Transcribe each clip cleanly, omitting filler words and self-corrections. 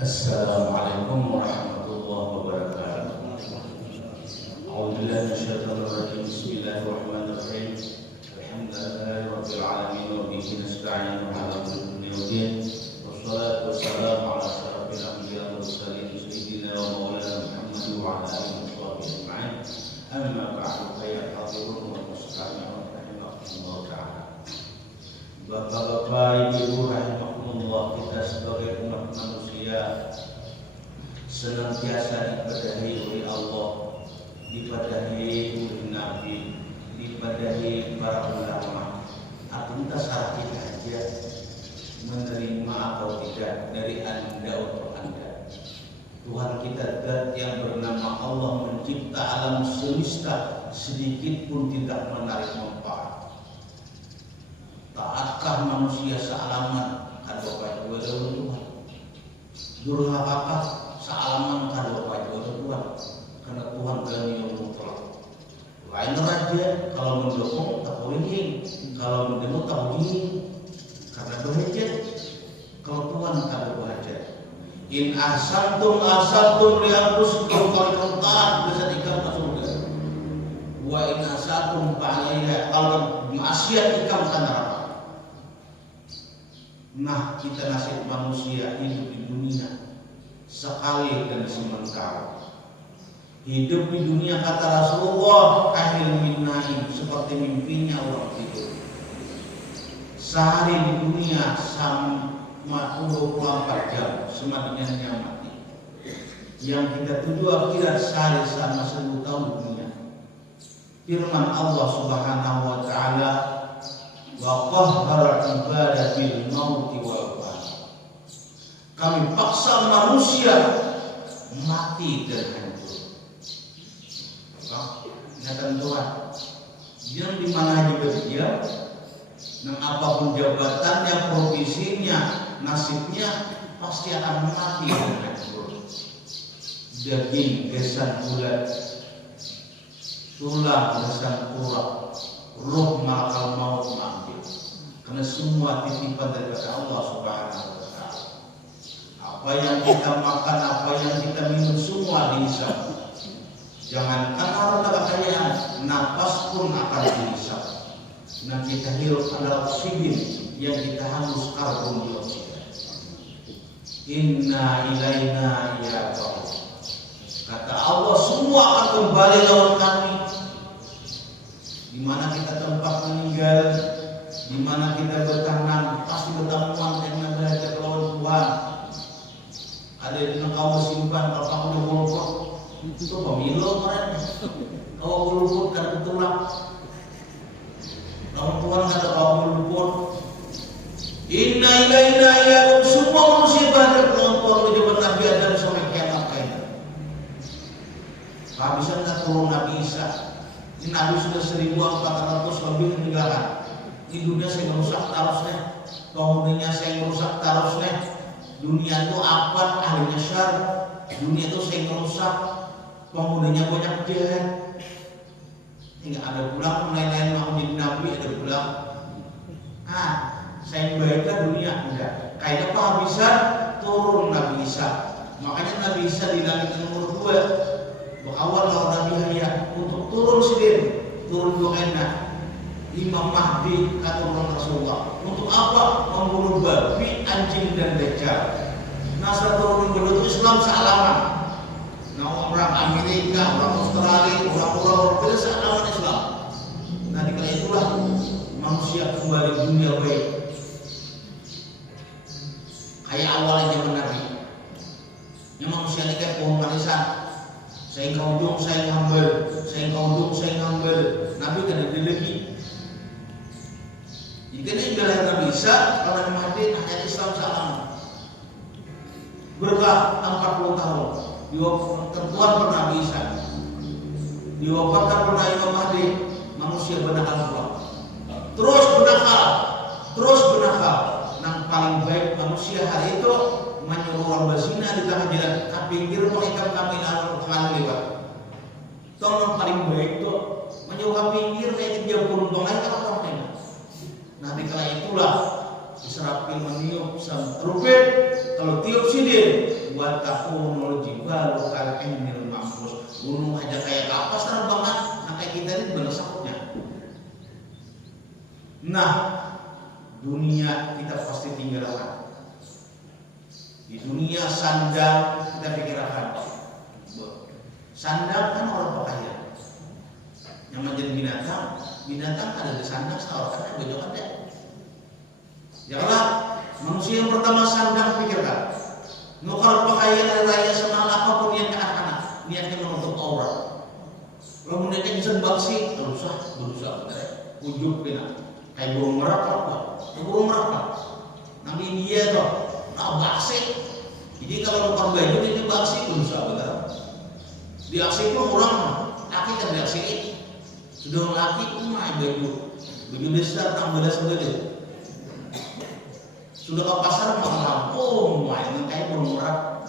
Assalamualaikum warahmatullahi wabarakatuh. A'udzubillahi minasyaitonir rajim. Bismillahirrahmanirrahim. Alhamdulillahirabbil alamin wa bihi nasta'in ala umuri dunya. Wassalatu wassalamu ala asyrafil anbiya'i wal mursalin sayyidina wa maulana Muhammad wa ala alihi washabbihi ajma'in. Amma ba'du fa ya hadirun wa mustami'un rahimakumullah ta'ala. Bapak-bapak, ibu rahimakumullah, kita sebagai umat manusia senantiasa dipadahi oleh Allah, dipadahi oleh Nabi, dipadahi para ulama. Apuntas kita aja menerima atau tidak dari Anda untuk Anda. Tuhan kita zat yang bernama Allah mencipta alam semesta sedikit pun tidak menarik manfaat. Taatkah manusia sealaman kado paju Tuhan? Durhakakah sealaman kado paju Tuhan? Karena Tuhan Ghaniyun mutlak. Lain raja kalau mendukung tak boleh, kalau mendukung tak boleh. Karena berhajat. Kalau Tuhan tak berhajat. In asantum li anfusikum kalau taat bisa dikam surga. Wa in asatum fa'alaiha kalau maksiat ikam neraka. Nah, kita nasib manusia hidup di dunia sekali dan sementara. Hidup di dunia kata Rasulullah kahil minnaim, seperti mimpinya orang tidur. Sehari di dunia sama 24 jam, sematinya mati. Yang kita tuju akhirat sehari sama 1000 tahun di dunia. Firman Allah Subhanahu wa taala, wa qahhara ibadah bil mauti wal wafat. Kami paksa manusia mati dan hancur. Ingatan Tuhan, yang di mana juga dia, dan apapun jabatannya, profesinya, nasibnya pasti akan mati dan hancur. Daging gesan bulat, tulang gesan urat, ruh malakal maut mengambil. Karena semua titipan daripada Allah Subhanahu wa taala. Apa yang kita makan, apa yang kita minum semua dihisab. Jangankan harta kekayaan, nafas pun akan dihisab. Nah, kita hirup adalah oksigen yang kita hangus karbon dioksida. Inna ilaina iyyakum. Kata Allah, semua akan kembali lawan kami. Di mana kita tempat meninggal, di mana kita bertanam, pasti bertemuan dengan derajat lawan Tuhan. Ada yang kau simpan kalau kamu udah golput, itu pemilu kemarin. Kau golput kan betulan. Lawan Tuhan kata kau golput. Inna ilaina iyyakum, semua manusia pada lawan Tuhan kejabat Nabi Adam sampai kiamat kain. Kehabisan tak turun Nabi Isa. Ini Nabi sudah 1400 lebih meninggalkan. Di dunia saya merusak tarusnya, penghuninya saya merusak tarusnya. Dunia itu apa? Ahlinya syar. Dunia itu saya merusak, penghuninya banyak jahat. Hingga ada pulang lain-lain mau jadi Nabi, ada pulang. Saya baikkan dunia enggak. Kayaknya kehabisan turun Nabi Isa. Makanya Nabi Isa di langit nomor 2. Awal lawan Nabi Yahya untuk turun sendiri, turun doaina. Imam Mahdi kata orang Rasulullah, untuk apa? Membunuh babi, anjing dan dajjal. Nasr turun penduduk Islam sealaman. Nah, orang Amerika, orang Australia, orang biasa sealaman Islam. Nah, dikala itulah manusia kembali dunia baik. Kayak awalnya zaman Nabi. Yang manusia ini kayak pohon manisan. Saya kaudung, saya ngambil, saya kaudung, saya ngambil. Nabi kan ada lagi. Jika ini adalah Nabi Isa, kalau Nabi Mahdi, ayat Islam salam. Berkah 40 tahun. Tertuan per Nabi Isa. Diwafatkan per Imam Mahdi, manusia bernakal pula. Terus bernakal. Yang paling baik manusia hari itu menyuruh orang berzina di tengah jalan. Pinggir mereka kami lalu lewat. Tolong paling baik itu menyuruh pinggir kayak dia beruntung lain kalau kamu. Nah, dikala itulah Israfil meniup sang trumpet. Kalau tiup sidin, wa takunul jibalu kal hinil mahfuz. Gunung aja kayak kapas terbang, nah kayak kita ini bener sakutnya. Nah, dunia kita pasti tinggalkan. Di dunia sandang kita pikirkan. Sandang kan orang pakaian. Yang menjadi binatang ada di sandang, seorang ada baju ada. Janganlah manusia yang pertama sandang pikirkan. Nukar pakaian dari raya senang apapun niatnya anak-anak, niatnya menutup aurat. Kalau niatnya bisa baksi, berusaha bener. Ujung kena kayak burung merak apa? Burung merak. Nanti dia tuh, baksi. Jadi kalau nukar baju dia baksi berusaha bener. Di aksi pun orang laki kan di aksi. Sudah laki pun baju besar tambah sebagainya. Sudah ke pasar malam, main kayak burung merak.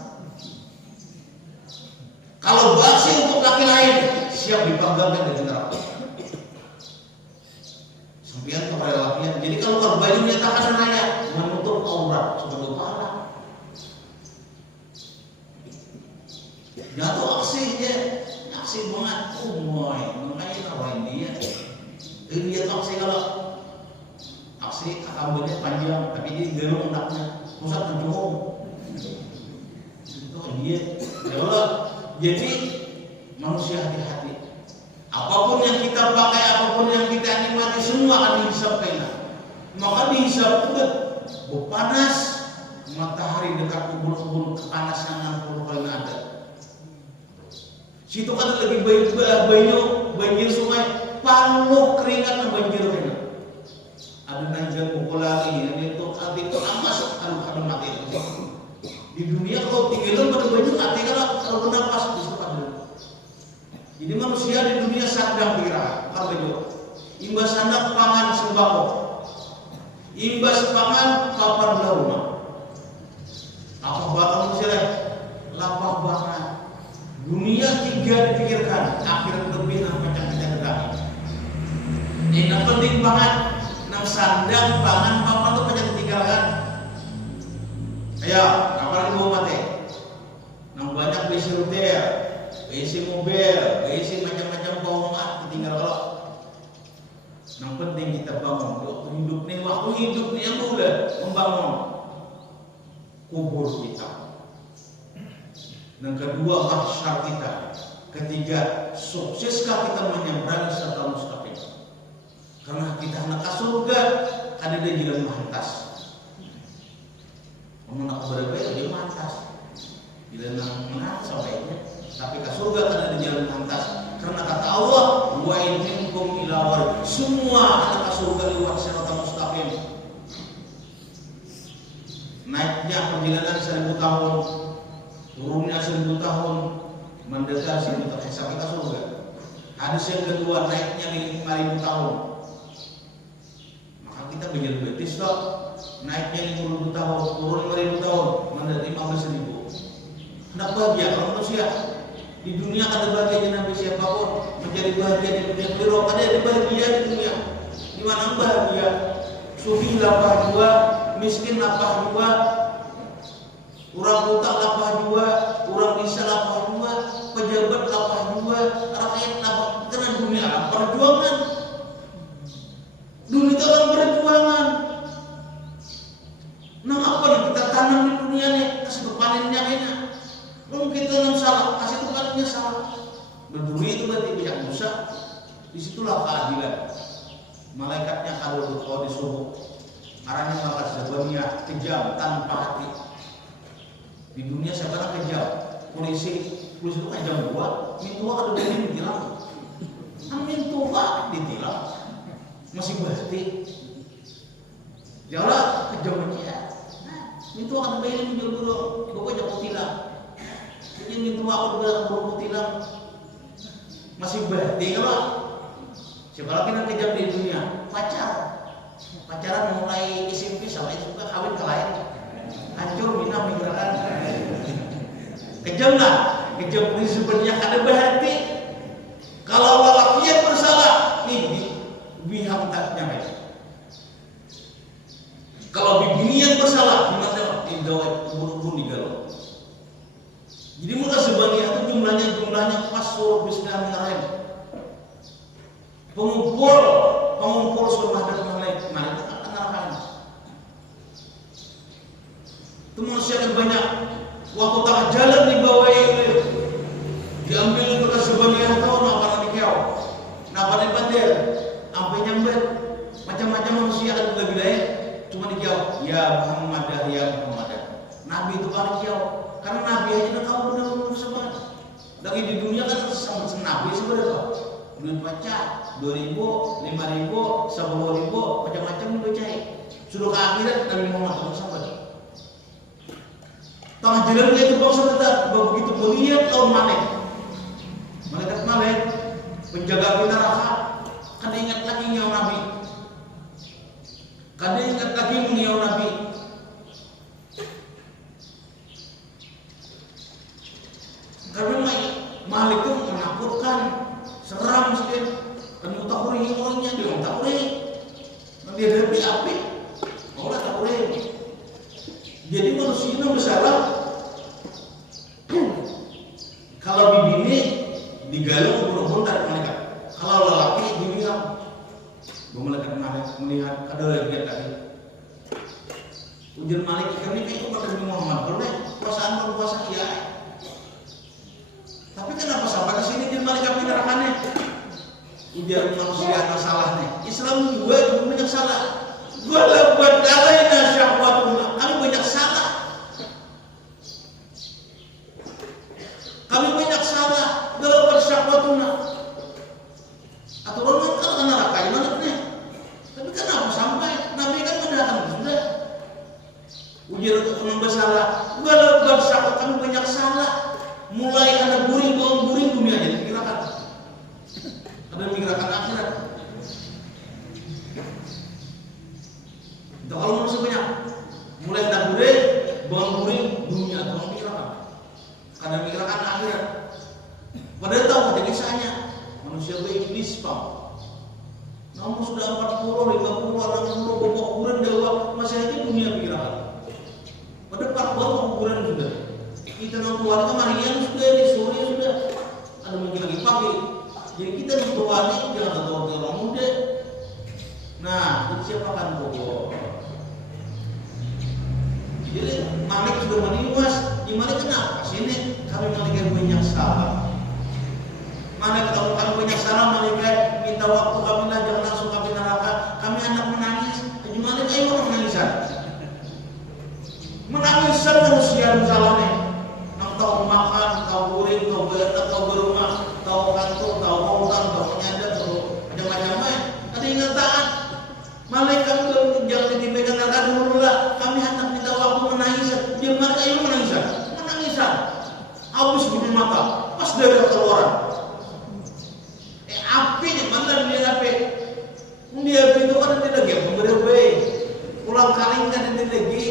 Kalau baksi untuk laki lain, siap dipanggalkan dari neraka. Sempian kepada lakian. Jadi kalau berbaju nyatakan raya menutup aurat sebagai parah. Jatuh aksi banget, makanya kawain dia. Dia tuh aksi kalau aksi rambutnya panjang, tapi dia gerung anaknya, pusat menjauh. Itu dia. Ya Allah. Jadi manusia hati-hati. Apapun yang kita pakai, apapun yang kita nikmati, semua akan dihisap kena. Maka dihisap pun panas. Matahari dekat ubun-ubun kepanasan 60 kali ada. Situ kan lagi banjir sungai, palu keringat banjir kena. Ada nanjak pukul lagi, ini itu hati itu masuk kalau mati itu. Di dunia kalau tinggalin pada baju hati kalau bernapas bisa pada. Jadi manusia di dunia sadang kira baju. Imbas sandang pangan sembako, imbas pangan papan rumah. Apa bakal manusia lapar banget. Dunia tiga dipikirkan, akhir lebih macam kita gedaki. Ini penting banget. Nang sandang pangan papan tuh banyak ditinggalkan. Ayo, kapal ibu mati. Nang banyak besi hotel, besi mobil, besi macam-macam bawaan ditinggal kalau. Nang penting kita bangun waktu hidup nih yang boleh membangun kubur kita. Yang kedua mahsyar kita. Ketiga, sukseskah kita menyeberangi serta mustaqim. Karena kita anak surga ada di jalan mantas. Mengenal keberbeda dia mantas. Jalan mana sampainya. Tapi ke surga ada di jalan mantas. Karena kata Allah, wa in minkum ila wal, semua anak surga lewat serta mustaqim. Naiknya perjalanan 1000 tahun, turunnya 1000 tahun, mendekat 1000 tahun sampai ke surga. Hadis yang kedua, naiknya 5000 tahun. Kita menjadi betis toh, naiknya 50 tahun, turun 5000 tahun, menjadi 15.000. Hendak bahagia kalau manusia di dunia ada bahagia Nabi siapapun menjadi bahagia di dunia beliau ada bahagia di dunia. Di mana bahagia? Sufi lapah juga, miskin lapah juga, orang utang lapah juga, orang bisa lapah juga, pejabat lapah juga, rakyat lapah. Karena dunia perjuangan. Dunia itu orang berjuangan. Nah apa yang kita tanam di dunia nih? Kasih panennya kayaknya. Mungkin kita yang salah, kasih panennya salah. Berduri itu berarti pihak dosa. Disitulah keadilan. Malaikatnya kalau disuruh. Arahnya malah sebenarnya kejam tanpa hati. Di dunia sekarang kejam. Polisi itu kejam gua. Mintua ada begini ditilang. Mintua ditilang. Masih berarti janganlah kejamannya. Itu akan bayar minum dulu. Bapak jangan tilang. Ini minum aku berapa tilang. Masih berarti kalau siapa lagi yang kejam di dunia? Pacaran mulai SMP sampai suka kawin ke lain. Hancur bina pikiran. Kejam lah. Kejam ini sebenarnya ada berarti. Kalau lelaki yang bersalah, ini bihang tak nyampe. Kalau bini yang bersalah, gimana? Tidak buru-buru digalau. yang pas suruh bismillahirrahmanirrahim. Pengumpul suruh hadap malaikat akan neraka. Itu manusia yang banyak waktu tengah jalan dibawahi oleh diambil bekas sebagian tahun apa nanti kau, napa nih bandir, sampai nyamber macam-macam manusia akan bila-bila cuma dijawab ya Muhammadah ya Muhammadah. Nabi itu kan jauh, karena Nabi aja udah tahu benar-benar sebanyak. Lagi di dunia kan sama Nabi sebenarnya, duit baca 2.000, 5.000, 10.000, macam-macam dibacain. Sudah ke akhirat Nabi Muhammad SAW. Tengah jalan dia itu bangsa tetap begitu melihat lawan malaikat penjaga api neraka. Kada ingat lagi nyawa Nabi. Kada ingat lagi mengiau Nabi. Karena Malik itu menakutkan, seram sekali. Dan mutakuri orangnya dia mutakuri. Nanti ada api, orang takuri. Jadi manusia yang bersalah. Kalau bibini digalau pun tarik malaikat. Kalau lelaki dibilang, malaikat melihat kada lihat tadi. Ujian Malik ini kayak pada Muhammad, boleh puasaan berpuasa ya. Tapi kenapa sampai ke sini dia malaikat pindahannya? Ujian manusia ada salahnya. Islam juga itu banyak salah. Gua lebat alaina syahwatuna. Kami banyak salah. Kami banyak salah. Lebat syahwatuna. Aturan kan ke neraka gimana nih? Tapi kenapa sampai Nabi kan mendatang sudah. Ujian untuk membesalah. Gua lebat syahwat kami banyak salah. Mulai ada buring dunia jadi dikirakan. Ada dikirakan akhirat. Itu kalau manusia banyak, mulai ada buring dunia itu dikirakan. Karena dikirakan akhirat. Padahal tahu ada kisahnya. Manusia itu iblis pam. Namun sudah 40, 50, 60 bobok kuburan jawab masih aja dunia dikirakan. Padahal 40 kuburan sudah. Kita nonton kemarian sudah, di sore sudah, ada mungkin lagi pagi. Jadi kita nonton jangan nonton orang muda. Nah, itu siapa kan pokok? Jadi Malik sudah meniwas. Di Malik kenapa? Sini kami Malik banyak salah. Malik kalau kami banyak salah, Malik minta waktu kami lah, jangan langsung kami neraka. Kami anak menangis. Jadi Malik ayo orang menangisan. Menangisan manusia salahnya. Tahu makan, tahu guring, tahu berat, tahu berumah, tahu kantor, tahu mautan, tahu menyadap, tahu macam-macamnya. Ada yang taat. Malaikat jangan ditimbulkan neraka dulu lah. Kami hendak minta waktu menangisan. Dia mereka yang menangisan. Habis bumi mata, pas dari keluaran. Api yang mana dia api? Dia api itu kan dia lagi pemberi pulang kaling kan dia lagi,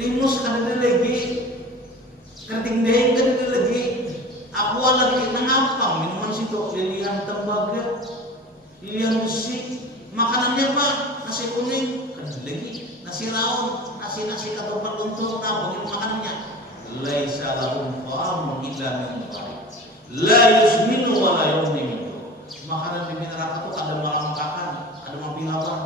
limus kan dia lagi. Kenting deh kan dia lagi aku lagi nangapang minuman situ lilihan tembaga lilihan besi makanannya apa nasi kuning kan lagi nasi rawon nasi ketupat untuk nabungin makanannya laisa lahum ta'amun illa min dhari la yusminu wa la yughni. Makanan di neraka itu ada malam makan ada mobil lapar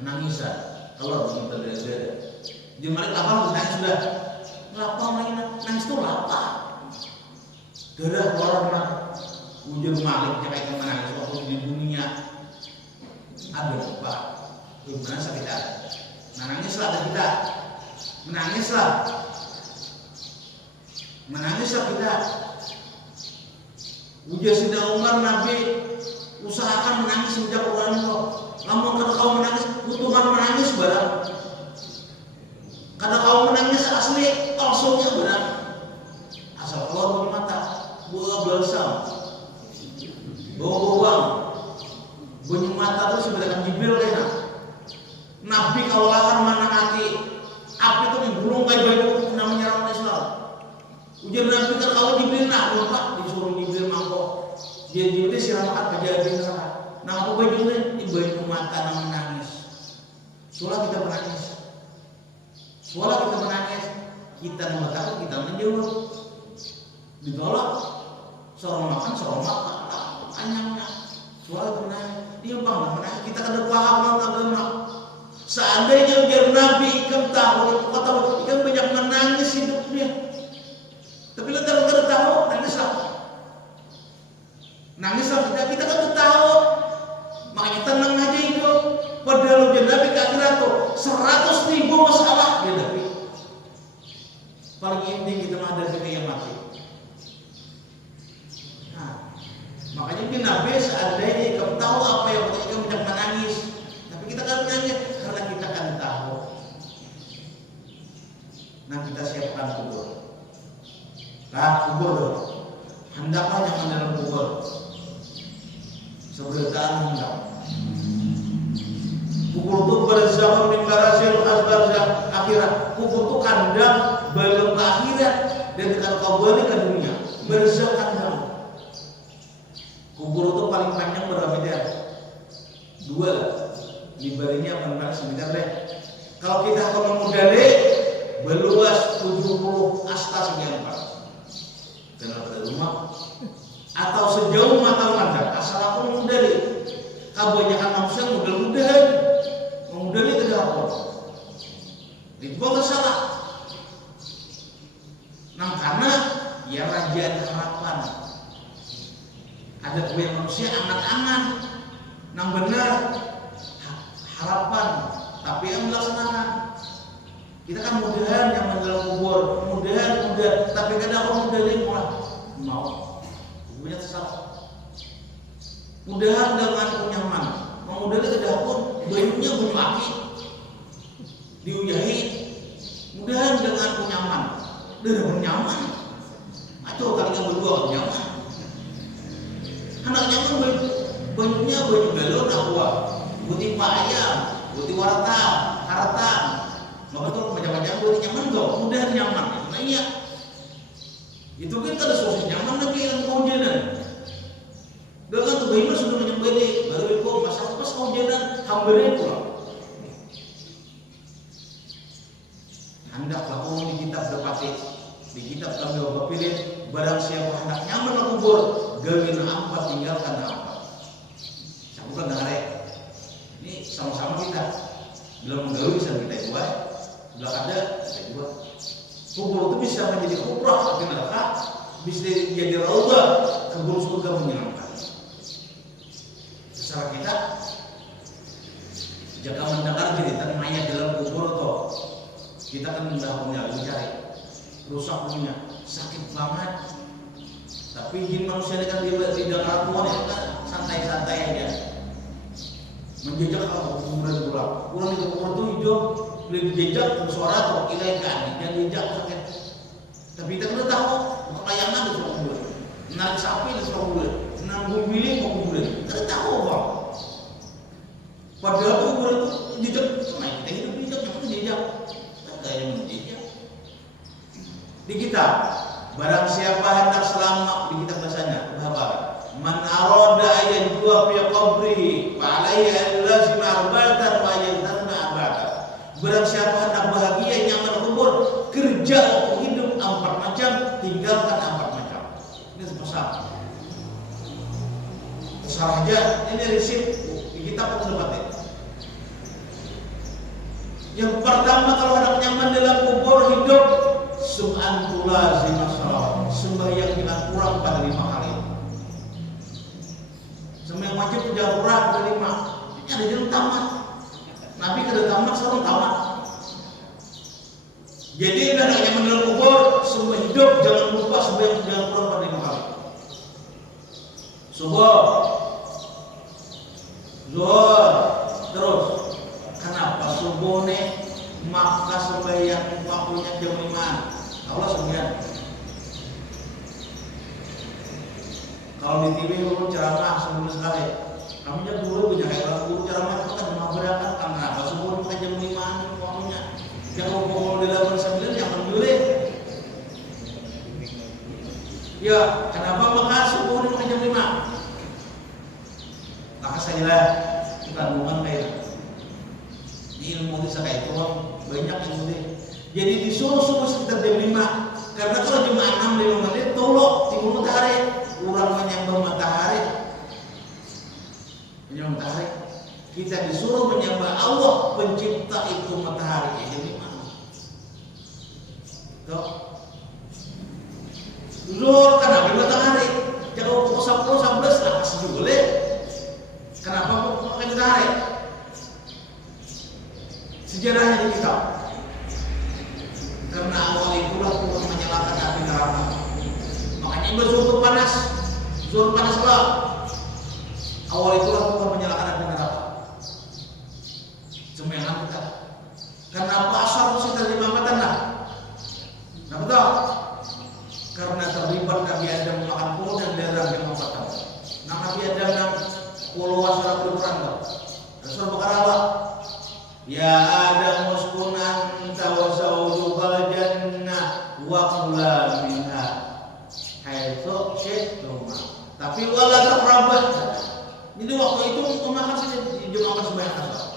menangisan kalau kita lihat di mana lapar nangis sudah lapar lagi nangis itu lapar darah keluar mana ujung Malik kayak menangis waktu di dunia ada apa gimana kita menangislah ada kita menangislah kita ujar Sidna Umar Nabi usahakan menangis sejak Quran itu namun kalau kau menangis butuhkan menangis barang. Karena kau menangis asli, palsunya benar. Asal keluar dari mata, buah balsam, bawang, bunyi mata itu sebenarnya Jibril kayaknya. Nabi kalau lahir mana nanti, api itu digulung kayak baju namanya orang Islam. Ujar Nabi kan kalau Jibril nak, lupa disuruh Jibril mangkok. Dia Jibril siramat aja di neraka. Nah aku bajunya di baju mata yang menangis. Soalnya kita menangis. Soalnya kita menangis, kita mau takut, kita menjauh. Ditolak. Seorang makan, anyangnya. Soalnya benar, dia bang, kita kada paham agama. Seandainya biar Nabi ikan tahu, ikan banyak menangis hidupnya. Tapi lo kada tahu, nangislah kita kan tahu. Makanya tenang aja hidup. Padahal ujian Nabi ke akhirat tuh 100.000 masalah dia Nabi. Paling inti kita menghadapi yang mati. Nah, makanya dia Nabi seandainya kamu tahu apa yang kita banyak menangis. Tapi kita kan menangis karena kita kan tahu. Nah kita siapkan kubur. Nah kubur dong. Hendaklah yang dalam kubur. Seberataan hendak. Kubur itu berzahur min barasil asbarzah akhirat. Kubur itu kandang belum ke akhirat dan kalau kau balik ke dunia berzah kandang. Kubur itu paling panjang berapa meter? 2 lah. Lebarnya paling semeter deh. Kalau kita akan memodali berluas 70 asta sekian Pak. Kenal pada rumah atau sejauh mata memandang asal aku memodali. Kebanyakan manusia mudah-mudahan memodali ke dapur. Itu bukan salah. Nah karena ya rajaan harapan. Ada kebanyakan manusia angan-angan. Yang benar harapan, tapi yang melaksanakan. Kita kan mudahan yang mendalam kubur, mudahan, tapi kadang orang mudahin mau, punya salah. Mudahan dengan nyaman, memudahin ke dapur, banyunya bunyi aki, diuyahi. Mudahan dengan nyaman, dengan nyaman. Atau kalian berdua nyaman. Anak nyaman banyunya banyu galon aqua. Putih ayam, putih warta, harta, maka tuh macam-macam putih nyaman tuh, mudah nyaman. Nah iya, itu kan ada solusi nyaman lagi yang kehujanan. Dengan tuh bayi sudah menyembeli, baru itu masa pas kehujanan hambarnya pulang. Hendaklah di kitab dapati, di kitab kami bapak pilih, barang siapa hendak nyaman kubur, gawin apa tinggalkan apa. Saya bukan dengar. Ini sama-sama kita belum menggawi bisa kita buat, belum ada kita buat. Kubur itu bisa menjadi kubrah tapi neraka, bisa jadi raudhah kebun surga menyenangkan. Secara kita jika mendengar cerita mayat dalam kubur toh, kita kan sudah punya mencari rusak punya sakit banget. Tapi jin manusia kan di dalam Tuhan itu kan santai-santai aja. Menjejak kalau kuburan pulang di kubur itu hidup boleh dijejak bersuara atau ilegal dan jejak sakit. Tapi kita udah tahu bukan layangan di sebuah kubur, menarik sapi di sebuah kubur, menanggung milik di kubur. Kita tahu bang. Padahal kubur itu jejak, nah kita hidup jejak yang jejak, ada yang menjejak. Di kitab barang siapa hendak selamat di kitab bahasanya apa? Man arada ayat dua fi qabrihi fa alayhi an lazima arbatan wa yazanna arbatan. Barang siapa hendak bahagia nyaman kubur, kerja untuk hidup 4 macam, tinggalkan 4 macam. Ini pesan. Besar aja ini resip di kitab pendapat. Yang pertama kalau hendak nyaman dalam kubur hidup subhan lazima salat. Sembahyang dengan kurang pada 5 kali. Sembahyang wajib jangan kurang pada 5. Ini ada jalan tamat. Nabi kada tamat, seorang tamat. Jadi kalau nyaman dalam kubur, semua hidup jangan lupa sembahyang jangan kurang pada 5 kali. Subuh, zuhur, terus. Kenapa subuh nih? Maka sembahyang waktunya jam 5. Allah sembahyang. Kalau di TV dulu ceramah sebelum sekali, kamu jam 2 punya kayak guru ceramah itu kan cuma berangkat karena apa? Subuh bukan jam 5 waktunya. Jangan ngomong di 8-9 yang mendulit. Ya, kenapa maka subuh bukan jam 5? Maka sajalah kita bukan kayak ilmu bisa kayak itu banyak ilmu deh. Jadi disuruh subuh sekitar jam 5 Karena kalau cuma 6-5 menit tolok timur matahari, kurang menyembah matahari. Menyembah matahari. Kita disuruh menyembah Allah pencipta itu matahari. Jadi mana? Tuh. Zuhur kenapa matahari? Jauh pukul 10 11 lah kasih boleh. Kenapa kok pakai matahari? Sejarahnya di kitab. Karena awal itulah Tuhan menyalakan api neraka. Makanya berzuhur panas. Zuhur panas lah. Awal itulah Tuhan menyalakan api neraka. Cuma yang kita. Karena apa asal kita terima matan lah. Nah betul. Karena terlibat Nabi Adam makan puluh dan darah yang membatang. Nah Nabi Adam yang puluh asal berperang. Rasul Bakar Allah. Ya Adam uskun anta wa zawjukal jannah wa kula minha haitsu syi'tuma. Tapi wala taqrabah. Jadi waktu itu makan saja di jemaah sembahyang asar.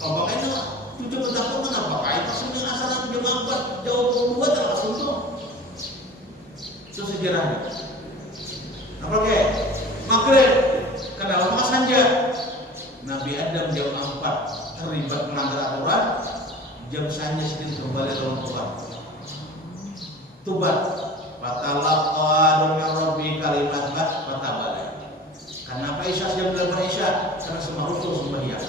Kalau pakai itu cucu bertakwa kenapa? Pakai itu sembahyang asar di jemaah jauh kedua terlalu itu. Itu sejarahnya. Apa ke? Maghrib. Kenapa makan saja? Nabi Adam jam 4 terlibat melanggar aturan, jam saja sedang kembali dalam Tuhan. Tubat. Fatalaqa Adam min Rabbi kalimat fatabala. Kenapa Isya jam 8 Isya? Karena semua rusul sembahyang.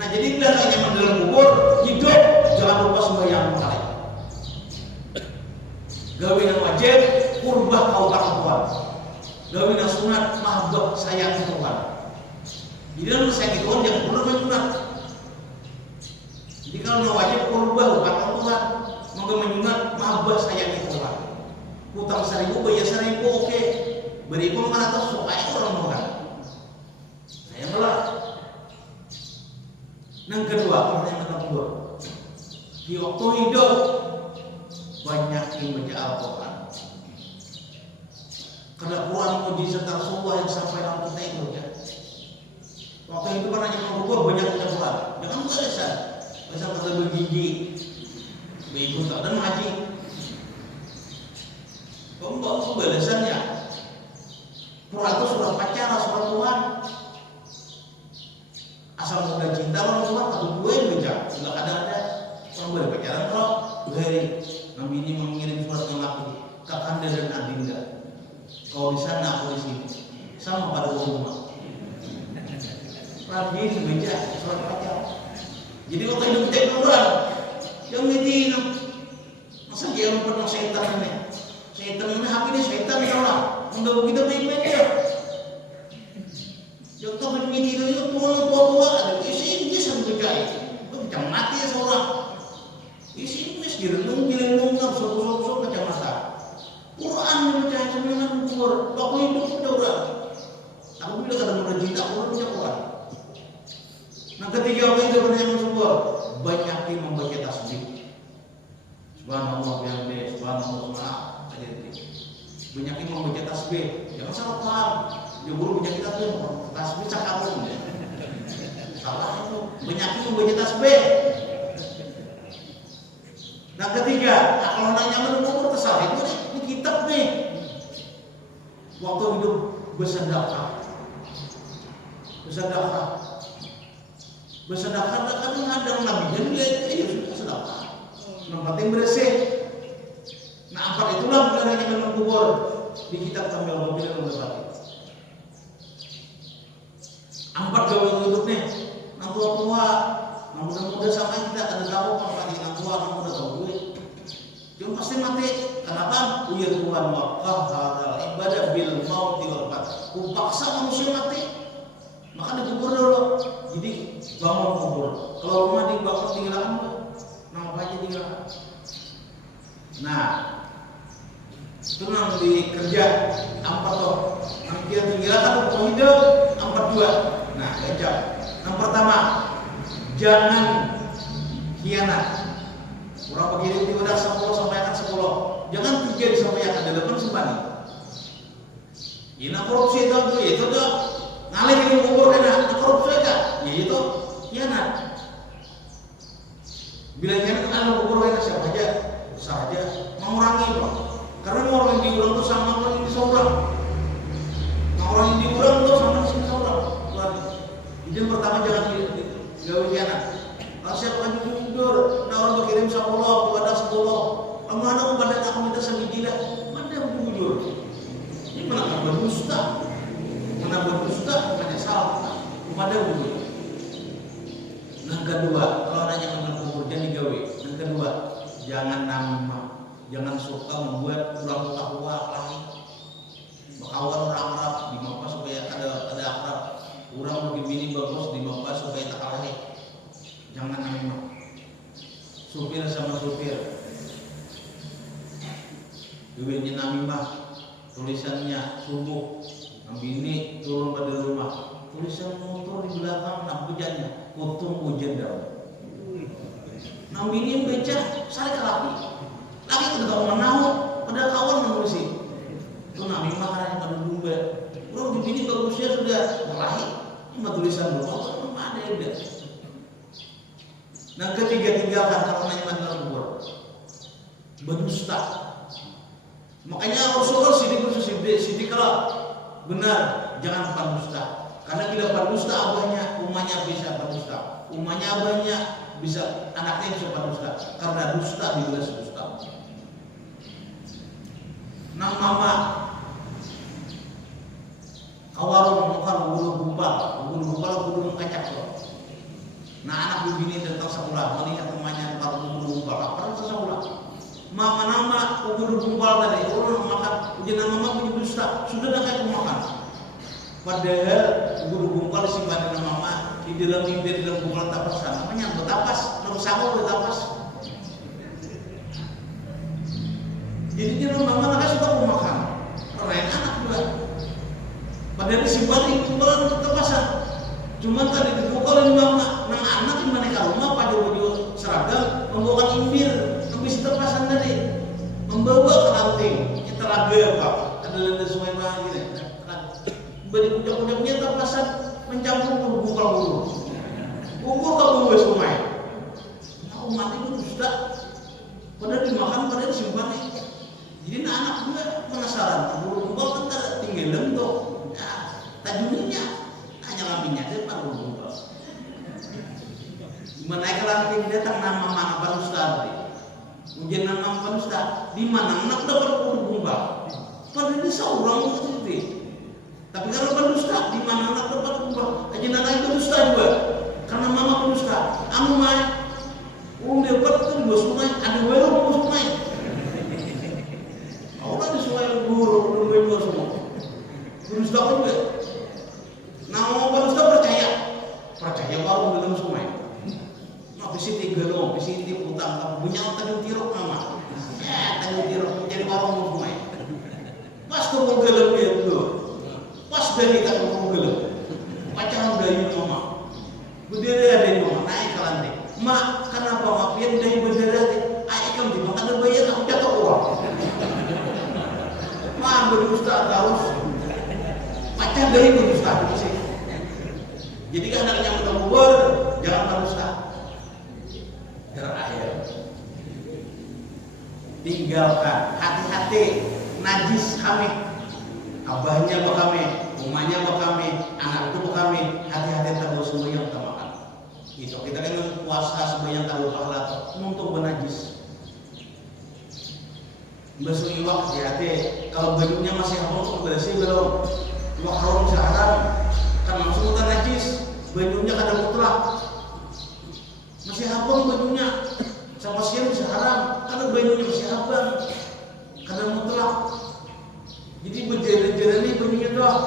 Nah jadi tidak hanya mendalam kubur, hidup jangan lupa sembahyang kali. Gawin wajib, kurbah taubat Tuhan. Gawin sunat, mahabbah sayang Tuhan. Jadi dalam sayang Tuhan yang perlu menyunat. Jadi kalau mau wajib kurbah bukan Tuhan, mau menyunat mahabbah sayang Tuhan. Hutang 1000 bayar 1000 oke. Beribu 500 supaya orang Tuhan. Saya malah. Yang kedua, pertanyaan kedua. Di waktu hidup banyak yang baca Al-Quran. Karena Quran mujizat Rasulullah yang sampai lampu tengok ya. Waktu itu kan hanya mengukur banyak baca Quran. Jangan berlesan. Bisa kata bergigi, berikut dan mengaji. Kamu berlesannya. Quran itu sudah pacaran sama Tuhan. Asal muda cinta sama Tuhan atau gue yang baca. Enggak ada orang boleh pacaran kalau dari Nabi ini mengirim surat yang aku ke Anda dan Adinda. Kau di sana, aku di sini. Sama pada rumah. Nabi ini baca surat pacaran. Jadi waktu hidup kita Quran, yang ini masa dia pernah setan ini. Setan ini hak ini setan salah. Mengganggu kita baik-baik ya. Yang tahu begini itu tua-tua ada isi ini sampai baca. Macam mati ya seorang. Isi ini direnung sok macam mata. Quran baca sebenarnya umur. Waktu hidup sudah orang. Aku bila kadang bercinta Quran baca Quran. Nah ketiga waktu itu yang bersyukur banyakin membaca tasbih. Subhanallah bihamdihi subhanallah aja itu. Banyakin membaca tasbih. Jangan salah paham. Ya guru punya kita tuh tasbih cakap pun. Salah itu. Banyakin membaca tasbih. Nah ketiga, kalau nanya menurut tersalah itu ini kitab nih. Waktu hidup bersedekah. Bersedekah kan ada Nabi jadi lihat sudah sedekah. Yang penting bersih. Nah 4 itulah bukannya memang kubur di kitab Kamil Mobil yang berbagi. 4 gawe hidup nih. Nang tua, nang muda sama kita ada tahu kalau tadi nang tua, nang muda tahu duit. Cuma pasti mati. Kenapa? Uya Tuhan wakaf hadal ibadah bil maut wal fat. Kupaksa manusia mati. Maka dikubur dulu. Jadi bangun kubur. Kalau rumah dibangun tinggalan, nama apa aja tinggalan. Nah, itu nang dikerja 4 toh. Nang kira tinggalan atau hidup 42. Nah, kejap. Yang pertama, jangan khianat. Orang begini itu udah 10 sampaikan 10. Jangan 3 disampaikan 8 sembani. Ini korupsi itu tuh. Ngalih di kubur kena korupsi kan? Ya itu khianat. Bila khianat kan kubur kena siapa aja? saja mengurangi Pak. Karena orang yang diurang itu sama orang yang disorang. Orang yang diurang itu sama yang disorang. Jadi yang pertama jangan gawe kianat. Kalau siapa kan jujur, nah orang berkirim 10, kepada 10. Mana kepada aku minta sembilan, mana yang jujur? Ini mana berdusta? Mana berdusta? Mana salah? Kepada jujur. Yang kedua, kalau nanya tentang kubur jangan digawe. Yang kedua, jangan namimah, jangan suka membuat ulang tahwa lain. Bakawan orang Arab di Mekah supaya ada akrab. Orang begini bagus di Mekah supaya tak kalah. Jangan namimah. Supir sama supir. Duitnya namimah, tulisannya subuh. Bini turun pada rumah, tulisan motor di belakang, nak hujannya, untung hujan daun. Nah bini baca, saya kelapi. Lagi kita tahu menahu, pada kawan menulis itu namimah karena pada domba. Orang bini bagusnya sudah melahir, cuma tulisan motor, ada yang udah. Nah ketiga tinggalkan kalau nanya dalam kubur, berdusta. Makanya Rasulullah sidik kalau benar jangan berdusta. Karena bila berdusta abahnya, umahnya bisa berdusta. Umahnya abahnya bisa anaknya bisa berdusta. Karena dusta dibalas dusta. Nah mama kawarung bukan guru mengkacak loh. Nah anak begini datang sekolah melihat temannya kalau guru gumpal apa itu sekolah. Mama nama guru gumpal tadi orang makan ujian mama punya dusta sudah dah kayak makan. Padahal guru gumpal simpan nama mama di dalam bibir dalam gumpal tapas namanya betapas nomor satu betapas. Jadi dia mama nak suka makan keren anak juga. Padahal disimpan di gumpalan tapasan. Cuma tadi dibuka mama nang anak di mana kalau rumah pada baju seragam membawa imbir habis terpasan tadi membawa ke ranting kita lagi apa ada lenda sungai mana gini beli puncak-puncaknya terpasan mencampur buka bulu ke bulu sungai nah umat itu sudah pada dimakan pada disimpan jadi anak juga penasaran bulu buka kan tinggal lentok nah tajunnya hanya lampinya dia baru buka menaik lantai datang nama mana Pak Ustaz ujian nama Pak Ustaz di mana anak dapat bulu buka padahal ini seorang itu tapi kalau Pak Ustaz di mana anak dapat buka aja anak itu Ustaz juga karena mama Pak Ustaz anu mai dapat itu di bawah sungai ada welo di bawah sungai orang di sungai guru belum semua Pak Ustaz juga nama Pak Ustaz percaya warung dalam sungai bisi tiga dong, bisi tiga utang, kamu punya tanjung tirok nama, tanjung tirok jadi warung sungai. Pas turun gelap dia dulu, pas dari tak turun gelap, pacaran dari mama, berdiri dari mama naik ke lantai. Mak, kenapa maafin dari berdiri? Ayah kamu dimakan dan bayar aku jatuh uang. Mak berusaha terus, pacar dari berusaha sih. Jadi kan anaknya mau kubur, jangan berusaha. Terakhir tinggalkan hati-hati najis kami abahnya bakame umahnya bakame anak itu bakame hati-hati terus semua yang kita makan itu kita kan puasa sebanyak tahu pahala untuk bernajis basuh iwak hati-hati kalau bajunya masih haram bersih belum iwak haram bisa haram kan langsung kita najis bajunya kada mutlak masih habang bajunya sama siang bisa haram karena bajunya masih habang karena mutlak jadi berjalan-jalan ini bajunya doang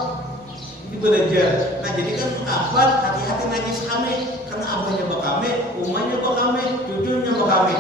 jadi belajar nah jadi kan abad hati-hati najis kami karena abahnya bakame umahnya bakame cucunya bakame